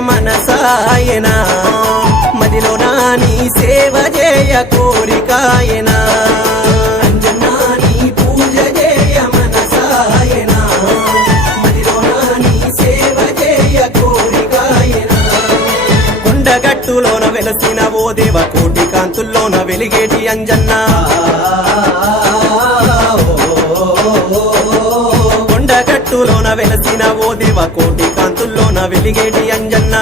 మనసాయనా? మదిలో నాని సేవ చేయ కోరికాయనా? కొండగట్టులోన వెలసిన ఓ దేవ కోటి కాంతుల్లోన వెలిగేటి అంజన్నా. వెలసిన ఓ దేవ కోటి కాంతుల్లోన వెలిగేటి అంజన్న.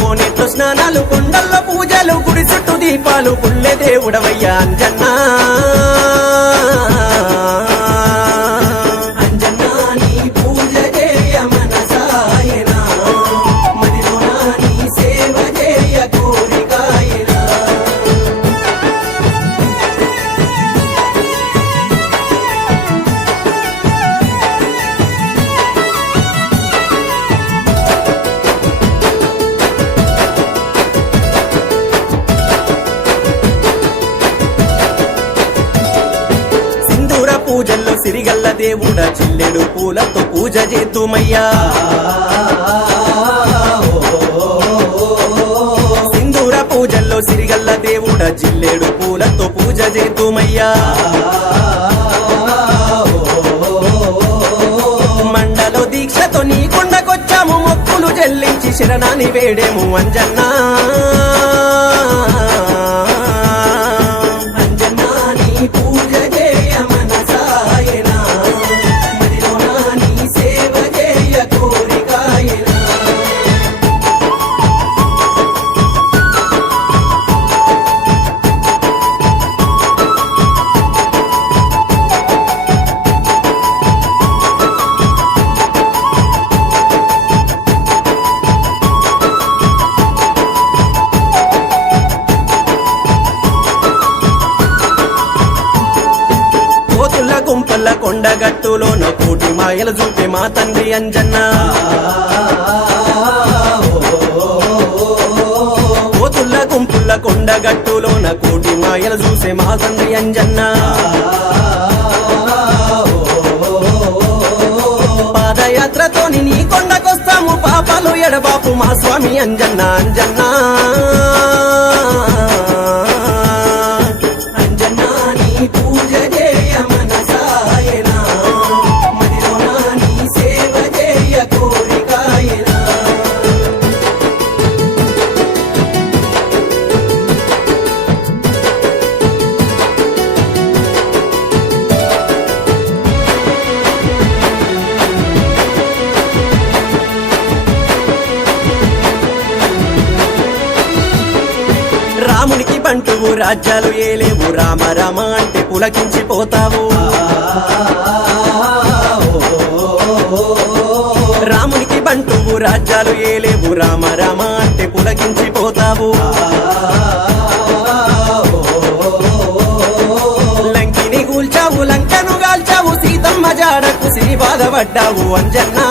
కోనెట్లో స్నానాలు కొండల్లో పూజలు గుడి చుట్టూ దీపాలు పుల్లె దేవుడవయ్యా అంజన్నా. పూజల్లో సిరిగల్ల దేవుడ చిల్లెడు పూలతో పూజ చేతుమయ్యా. సింధూర పూజల్లో సిరిగల్ల దేవుడ జిల్లెడు పూలతో పూజ చేతుమయ్యా. మండలో దీక్షతో నీ కొండకొచ్చాము మొక్కులు చెల్లించి శరణాన్ని వేడేము అంజన్నా. గుంపల కొండగట్టులోన కోటి మాయలు చూపే మా తండ్రి అంజన్న. కోతుల గుంపుల కొండగట్టులోన కోటి మాయలు చూసే మా తండ్రి అంజన్న. పాదయాత్రతోని నీ కొండకొస్తాము పాపాలు ఎడబాపు మా స్వామి అంజన్న అంజన్నా అంజన్నా. రామునికి రాజ్యాలు ఏలేవు. రామ రామ అంటే పులకించిపోతావు. రామునికి బంటువు రాజ్యాలు ఏలేవు. రామ రామ అంటే పులకించిపోతావు. లంకిని కూల్చావు లంకను గాల్చావు సీతమ్మ జాడకు సిరి బాధపడ్డావు అంజన్నా.